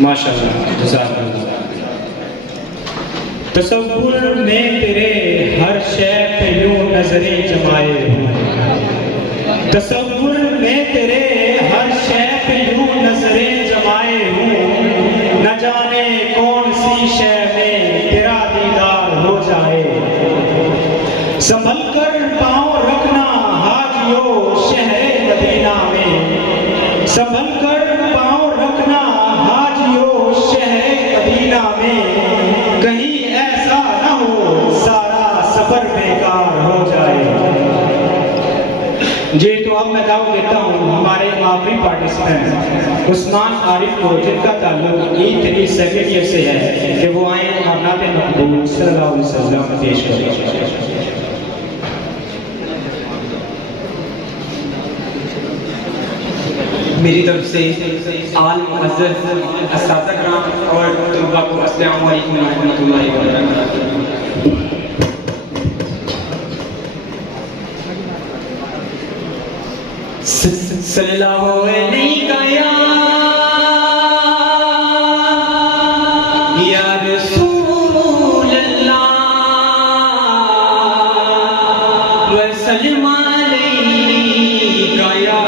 माशाअल्लाह, जज़ाकल्लाह। तसव्वुर में तेरे हर शै पे यूं नजरें जमाए हूँ, तसव्वुर में तेरे हर शै पे यूं नजरें जमाए हूँ, न जाने कौन सी शै में तेरा दीदार हो जाए। संभल कर पाँव रखना हाजियो शहरे मदीना में, संभल कर पाँव रखना हाजियो शहरे मदीना में, कहीं ऐसा न हो सारा सफर बेकार हो जाए। जी तो अब मैं दाव देता हूँ हमारे आखिरी पार्टिसिपेंट उस्मान आरिफ को, जिनका ताल्लुक E3 सेक्रेटरी से है, कि वो आए और नाते महबूब सल्लल्लाहु अलैहि वसल्लम पेश करें। मेरी तरफ से आल मुअज़्ज़ज़ अस्ताज़ा किराम और तलबा को अस्सलामु अलैकुम व रहमतुल्लाहि व बरकातुहू। सल्लल्लाहु अलैहि या रसूल अल्लाह व सल्लम अलैका या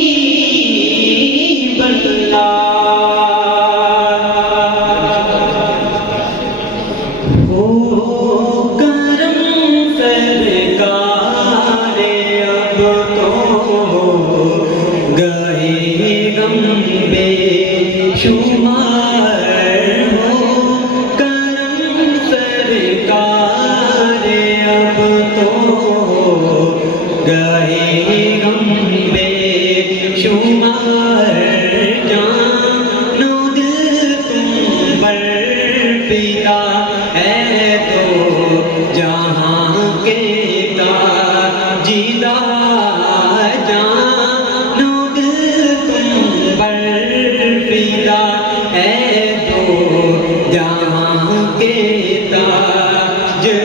हबीब अल्लाह। हो करम सरकारे अब तो गए गम बेशुमार, हो करम सरकारे अब तो गए गम बेशुमार, जानो दिल तुम पर पिता है तो जहाँ के ताजीदार, जानो दिल तुम पर पिता है तो जहाँ के ताजदार।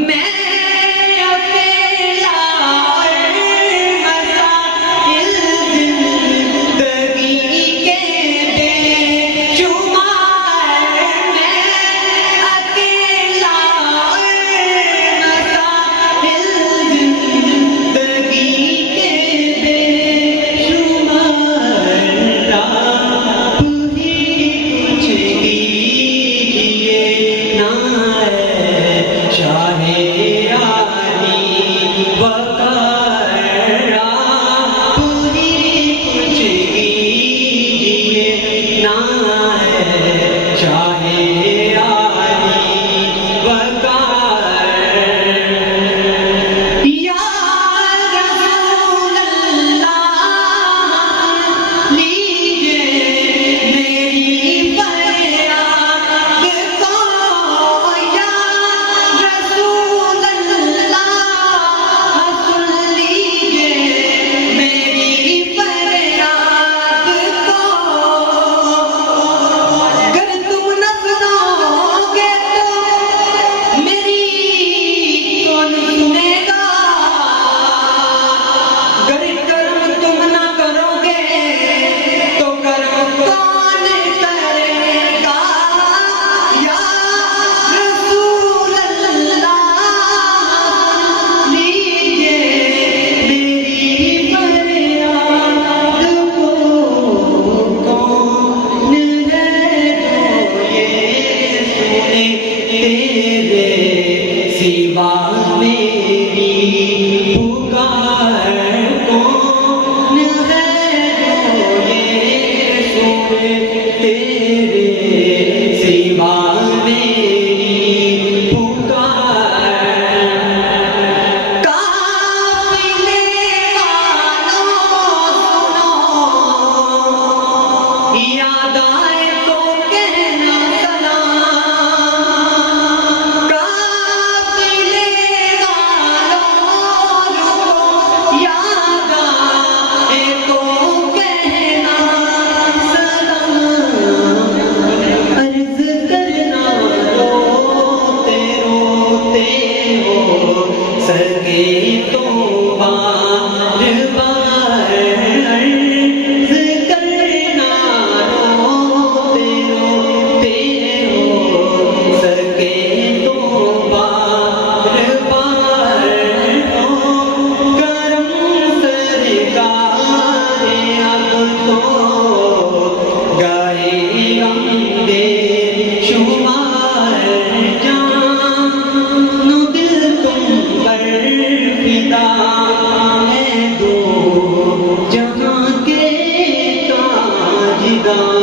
मैं अकेला मसाइल जिंदगी के बेशुमार, मैं अकेला मसाइल जिंदगी के बेशुमार, आप ही कुछ कीजिए ना शाहे आली वकार, आप ही कुछ कीजिए ना शाहे आली वकार। या रसूल अल्लाह लीजिए मेरी फरियाद को, या रसूल अल्लाह सुन लीजिए मेरी फरियाद को। अगर तुम न सुनोगे तो मेरी कौन सुनेगा, अगर कर्म तुम न करोगे तो कर्म कौन करेगा। या रसूल अल्लाह लीजिए मेरी फरियाद को, कौन है जो ये सुने तेरे सिवा मेरी पुकार, कौन है जो ये सुने तेरे सिवा मेरी पुकार। काफिले वालों सुनो, याद आए तो कहना सलाम। काफिले वालों रुको, याद आए तो कहना सलाम। दीदार